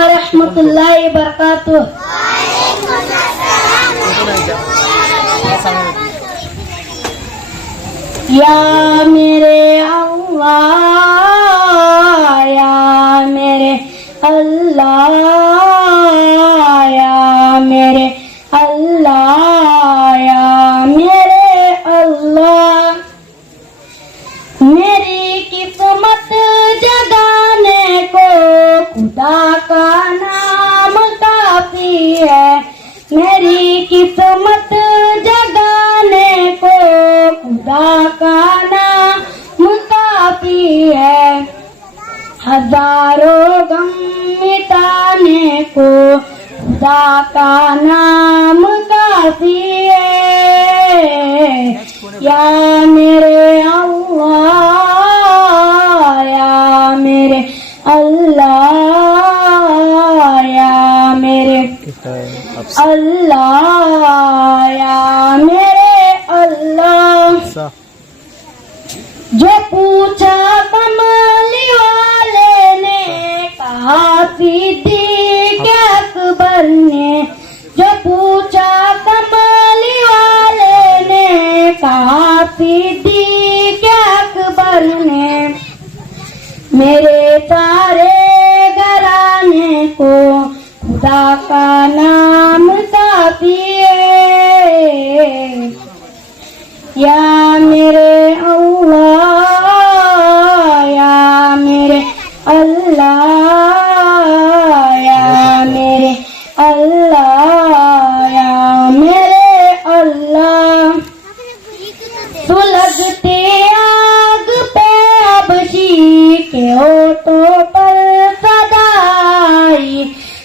रहमतुल्लाहि बरकातुह। या मेरे अल्लाह, या मेरे अल्लाह, या मेरे अल्लाह, या मेरे अल्लाह। मेरी किस्मत जगाने को खुदा का नाम काफी है। मेरी किस्मत जगाने को खुदा का नाम काफी है। हजारों गम मिटाने को खुदा का नाम काफी है। या मेरे अल्लाह, या मेरे अल्लाह, या मेरे अल्लाह, या मेरे अल्लाह। जो पूछा कमली वाले ने कहा सिद्दीक़ अकबर ने। जो पूछा कमली वाले ने कहा सिद्दीक़ अकबर ने। मेरे सारे घराने को खुदा का नाम काफी है। या मेरे अल्लाह, या मेरे अल्लाह, या मेरे अल्लाह, या मेरे अल्लाह। सुलगते आग पे अबशी के होठों पर सदाई।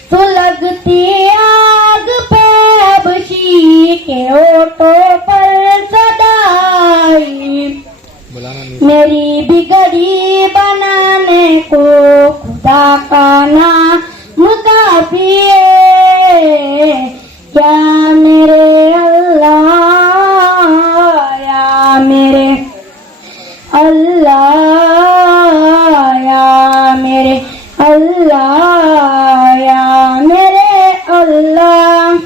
सुलगती आग पे अबशी के होठों पर सदाई। मेरी बिगड़ी बनाने को खुदा का नाम काफी है। या मेरे अल्लाह, या मेरे अल्लाह, या मेरे अल्लाह, या मेरे अल्लाह।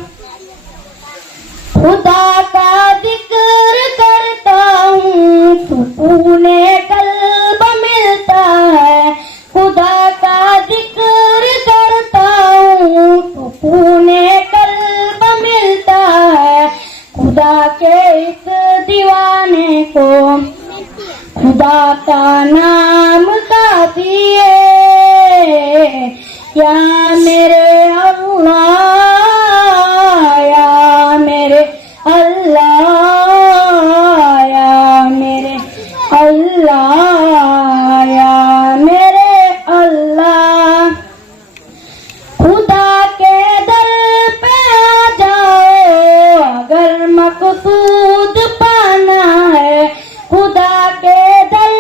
खुदा का जिक्र करता हूँ सुकूने कल्ब मिलता है। खुदा का जिक्र करता हूँ सुकूने कल्ब मिलता है। खुदा के इस दीवाने को खुदा का नाम काफी है। या मेरे अल्लाह, या मेरे अल्लाह, या मेरे अल्लाह, या मेरे अल्लाह। खुदा के दर पे आ जाओ अगर मकसूद पाना है। खुदा के दर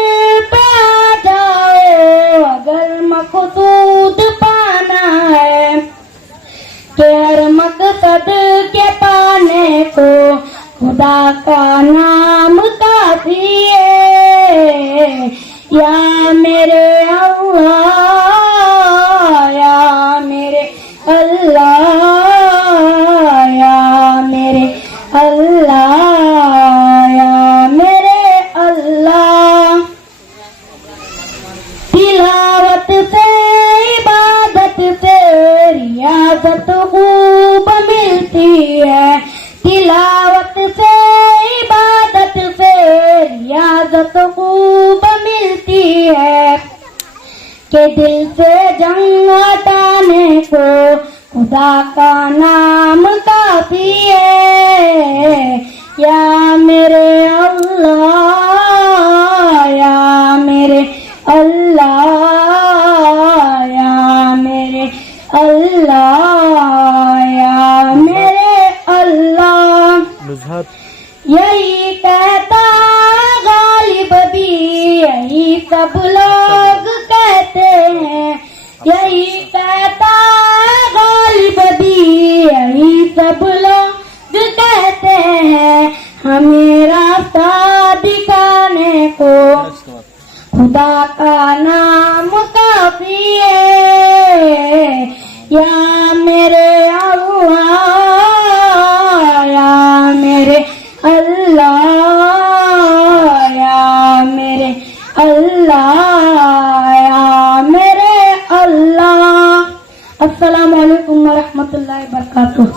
पे आ जाओ अगर मकसूद पाना है। के हर मकसद के पाने को खुदा का नाम काफी है। या मेरे अल्लाह, या मेरे अल्लाह, या मेरे अल्लाह, या मेरे अल्लाह। तिलावत से इबादत से रियाजत खूब मिलती है। तिलावत से इबादत से रियाजत खूब मिलती है। के दिल से जंग हटाने को खुदा का नाम काफी है। या मेरे अल्लाह, या मेरे अल्लाह, या मेरे अल्लाह, या मेरे अल्लाह। यही कहता गालिब भी यही सब लोग कहते हैं। यही कहता गालिब भी यही सब लोग कहते हैं। हमें रास्ता दिखाने को खुदा का नाम काफी है। या मेरे अल्लाह, या मेरे अल्लाह, या मेरे अल्लाह, या मेरे अल्लाह। अस्सलामु अलैकुम व रहमतुल्लाहि व बरकातुहू।